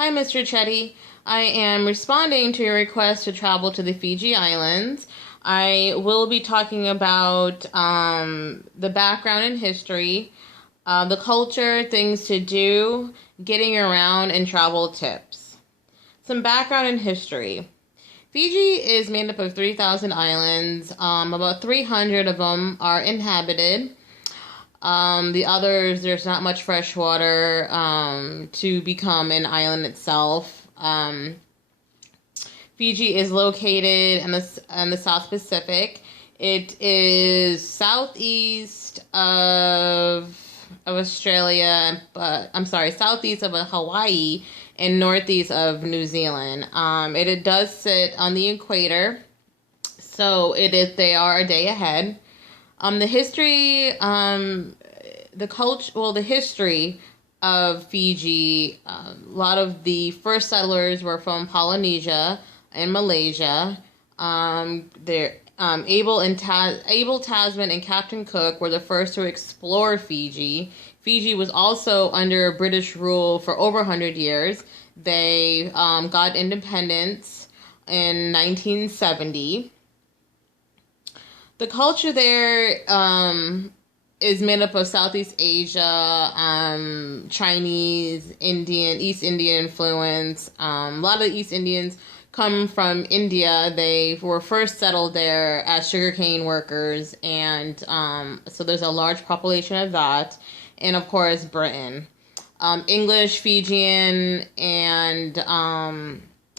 Hi, Mr. Chetty. I am responding to your request to travel to the Fiji Islands. I will be talking about the background and history, the culture, things to do, getting around, and travel tips. Some background and history. Fiji is made up of 3,000 islands. About 300 of them are inhabited. The others, there's not much fresh water to become an island itself. Fiji is located in the South Pacific. It is southeast of Australia, but I'm sorry, southeast of Hawaii and northeast of New Zealand. It does sit on the equator, so they are a day ahead. The history, the culture, well, the history of Fiji, a lot of the first settlers were from Polynesia and Malaysia. Abel Tasman and Captain Cook were the first to explore Fiji. Fiji was also under British rule for over 100 years. They got independence in 1970. The culture there is made up of Southeast Asia, Chinese, Indian, East Indian influence. A lot of the East Indians come from India. They were first settled there as sugarcane workers, and so there's a large population of that. And of course, Britain. English, Fijian, and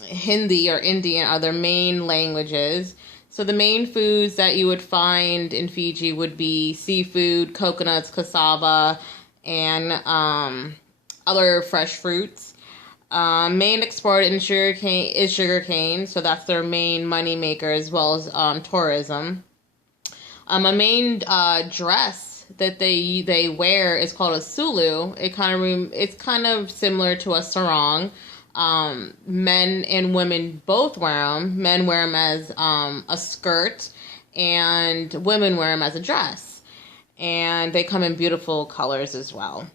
Hindi or Indian are their main languages. So the main foods that you would find in Fiji would be seafood, coconuts, cassava, and other fresh fruits. Main export in sugarcane, so that's their main money maker as well as tourism. A main dress that they wear is called a sulu. It's kind of similar to a sarong. Men and women both wear them. Men wear them as a skirt, and women wear them as a dress. And they come in beautiful colors as well.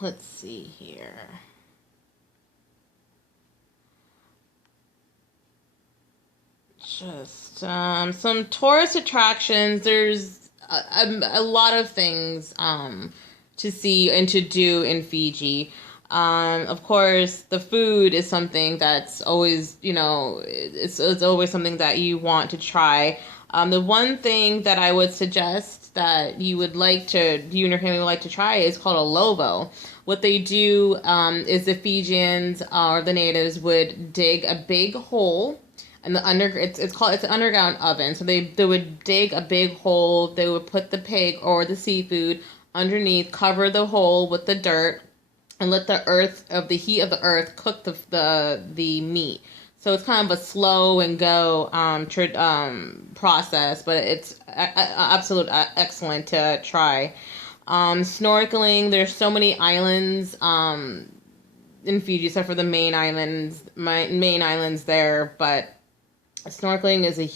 Let's see here. Just some tourist attractions. There's a lot of things to see and to do in Fiji. Of course, the food is something that's always, it's always something that you want to try. The one thing that I would suggest that you and your family would like to try is called a lobo. What they do is the Fijians or the natives would dig a big hole. And it's an underground oven. So they would dig a big hole. They would put the pig or the seafood underneath, cover the hole with the dirt, and let the heat of the earth cook the meat. So it's kind of a slow and go process, but it's absolute excellent to try. Snorkeling. There's so many islands in Fiji, except for the main islands there, but snorkeling is a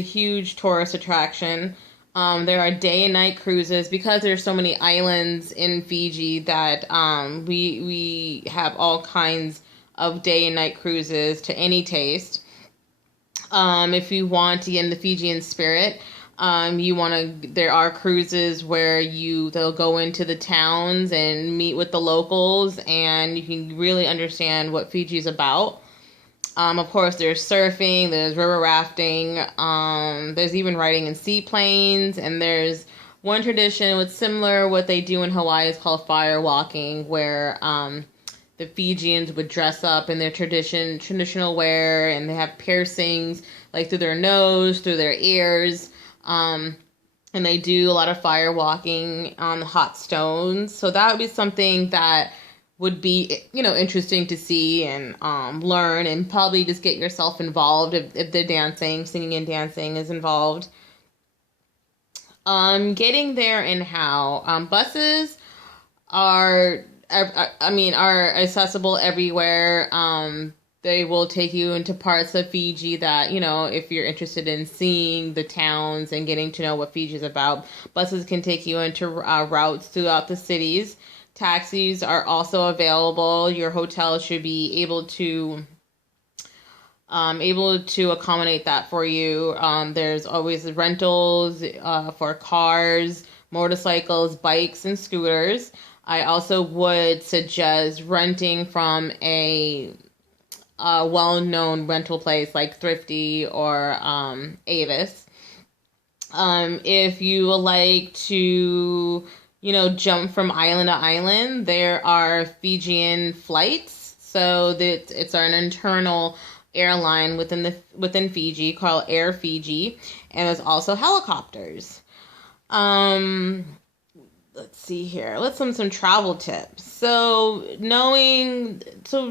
huge tourist attraction. There are day and night cruises because there's so many islands in Fiji that we have all kinds of day and night cruises to any taste. If you want to get in the Fijian spirit, there are cruises where they'll go into the towns and meet with the locals, and you can really understand what Fiji is about. Of course, there's surfing, there's river rafting, there's even riding in seaplanes, and there's one tradition with similar what they do in Hawaii is called fire walking, where the Fijians would dress up in their traditional wear, and they have piercings like through their nose, through their ears, and they do a lot of fire walking on the hot stones. So that would be something that would be, interesting to see and learn, and probably just get yourself involved if the singing and dancing is involved. Getting there and how. Buses are accessible everywhere. They will take you into parts of Fiji that, if you're interested in seeing the towns and getting to know what Fiji is about, buses can take you into routes throughout the cities. Taxis are also available. Your hotel should be able to accommodate that for you. There's always rentals for cars, motorcycles, bikes, and scooters. I also would suggest renting from a well-known rental place like Thrifty or Avis. If you would like to, jump from island to island, there are Fijian flights. So that it's an internal airline within Fiji called Air Fiji, and there's also helicopters. Let's see here. Let's some travel tips. So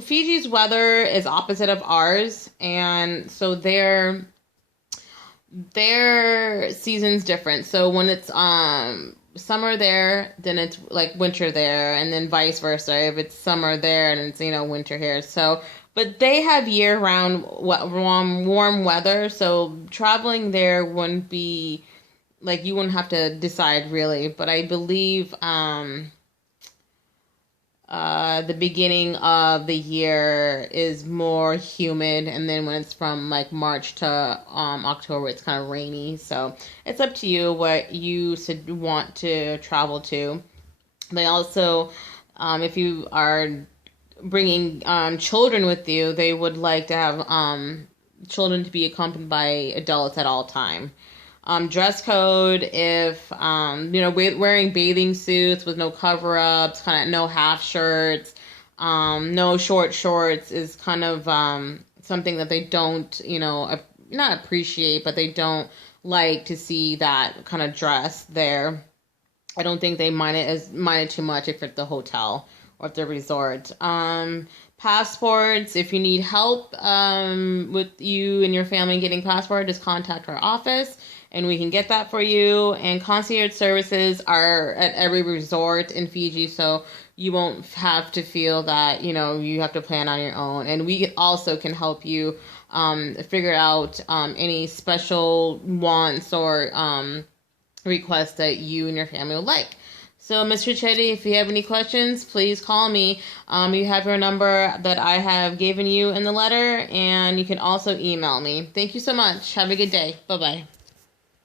Fiji's weather is opposite of ours, and so their season's different. So when it's summer there, then it's like winter there, and then vice versa. If it's summer there and it's winter here. So, but they have year-round warm weather. So traveling there wouldn't be like you wouldn't have to decide really. But I believe the beginning of the year is more humid, and then when it's from like March to October, it's kind of rainy. So it's up to you what you want to travel to. They also, if you are bringing children with you, they would like to have children to be accompanied by adults at all time. Dress code, if wearing bathing suits with no cover-ups, kind of no half shirts, no short shorts is kind of something that they don't not appreciate, but they don't like to see that kind of dress there. I don't think they mind it too much if it's the hotel or at the resort. Passports, if you need help with you and your family getting passport, just contact our office and we can get that for you. And concierge services are at every resort in Fiji, so you won't have to feel that you have to plan on your own. And we also can help you figure out any special wants or requests that you and your family would like. So, Mr. Chetty, if you have any questions, please call me. You have your number that I have given you in the letter, and you can also email me. Thank you so much. Have a good day. Bye-bye.